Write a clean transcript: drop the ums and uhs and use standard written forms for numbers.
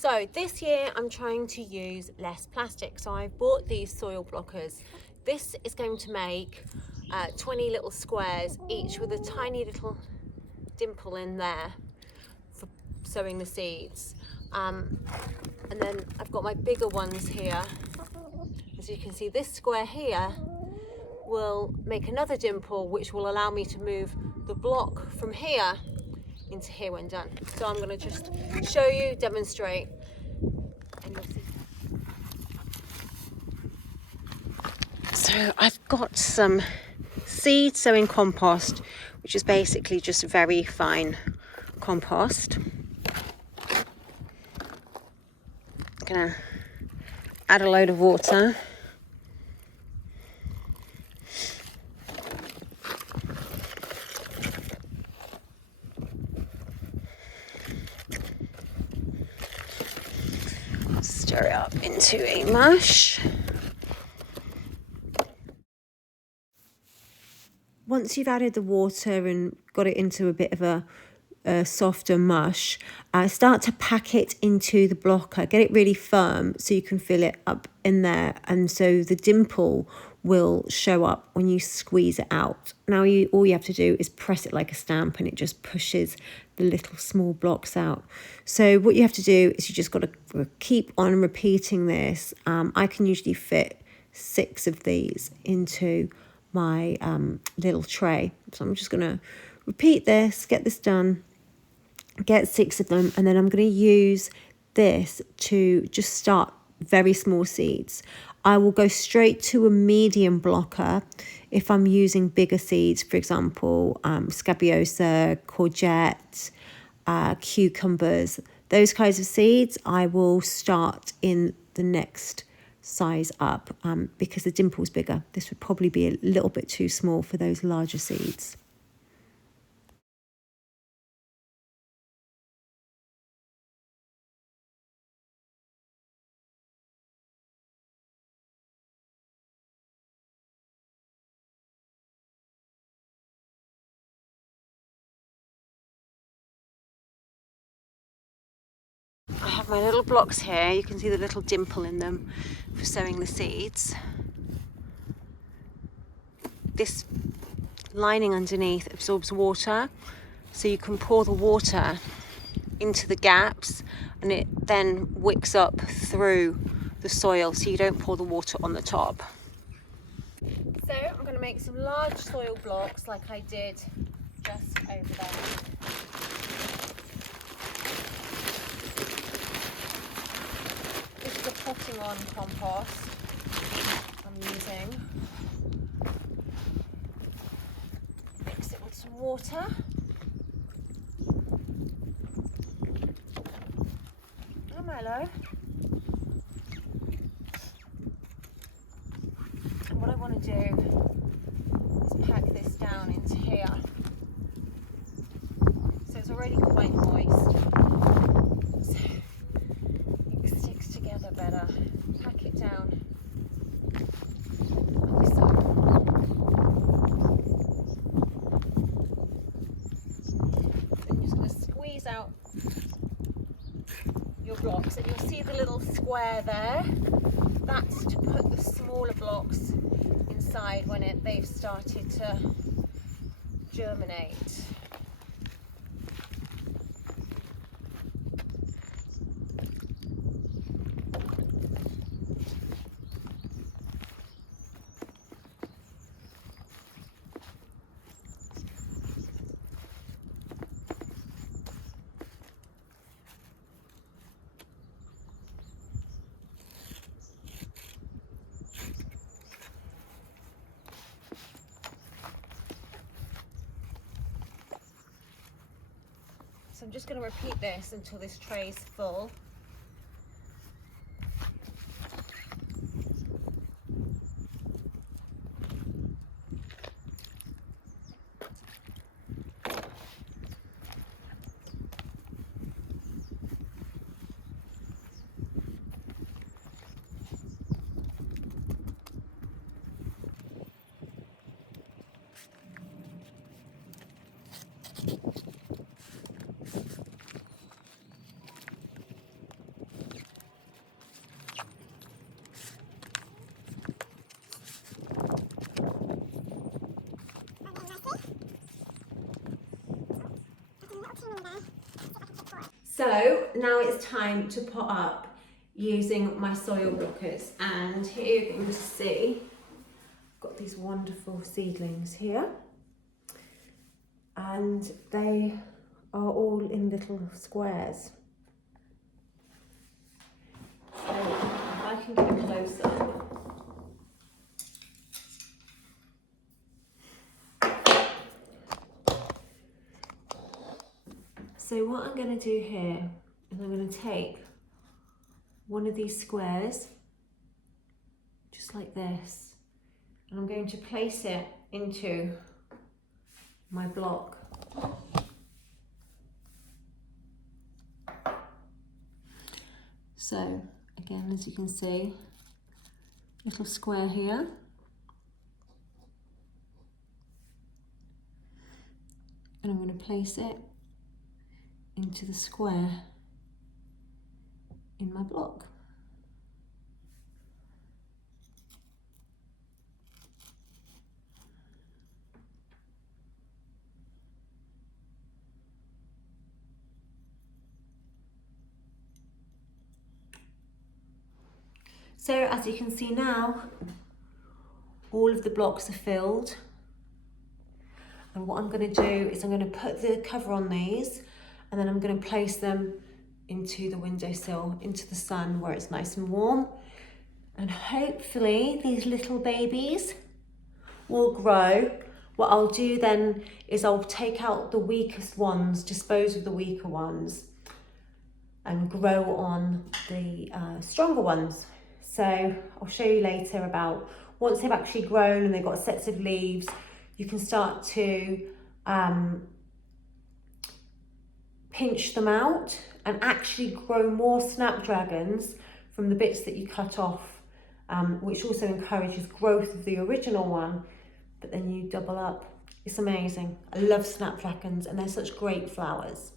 So this year I'm trying to use less plastic. So I've bought these soil blockers. This is going to make 20 little squares, each with a tiny little dimple in there for sowing the seeds. And then I've got my bigger ones here. As you can see, this square here will make another dimple, which will allow me to move the block from here into here when done. So I'm going to just show you, demonstrate, and you'll see. So I've got some seed sowing compost, which is basically just very fine compost. I'm gonna add a load of water. Stir it up into a mush. Once you've added the water and got it into a bit of a softer mush, start to pack it into the blocker. Get it really firm so you can fill it up in there, and so the dimple will show up when you squeeze it out. Now all you have to do is press it like a stamp and it just pushes the little small blocks out. So what you have to do is you just got to keep on repeating this. I can usually fit 6 of these into my little tray. So I'm just going to repeat this, get this done, get 6 of them, and then I'm going to use this to just start very small seeds. I will go straight to a medium blocker if I'm using bigger seeds, for example, scabiosa, courgette, cucumbers, those kinds of seeds. I will start in the next size up because the dimple's bigger. This would probably be a little bit too small for those larger seeds. I have my little blocks here. You can see the little dimple in them for sowing the seeds. This lining underneath absorbs water, so you can pour the water into the gaps and it then wicks up through the soil, so you don't pour the water on the top. So I'm going to make some large soil blocks like I did just over there. This is a potting on compost I'm using. Mix it with some water. Oh, Milo. And what I want to do is pack this down into here. So it's already quite moist. So it sticks together better. Pack it down. Like so. Then you're just going to squeeze out your blocks, and you'll see the little square there. That's to put the smaller blocks inside when they've started to germinate. So I'm just going to repeat this until this tray is full. So now it's time to pot up using my soil blockers, and here you're going to see I've got these wonderful seedlings here, and they are all in little squares. So if I can get closer. So what I'm going to do here is I'm going to take one of these squares, just like this, and I'm going to place it into my block. So again, as you can see, little square here. And I'm going to place it into the square in my block. So as you can see now, all of the blocks are filled. And what I'm going to do is I'm going to put the cover on these, and then I'm going to place them into the windowsill, into the sun where it's nice and warm. And hopefully these little babies will grow. What I'll do then is I'll take out the weakest ones, dispose of the weaker ones, and grow on the stronger ones. So I'll show you later about once they've actually grown and they've got sets of leaves, you can start to pinch them out and actually grow more snapdragons from the bits that you cut off, which also encourages growth of the original one, but then you double up. It's amazing. I love snapdragons and they're such great flowers.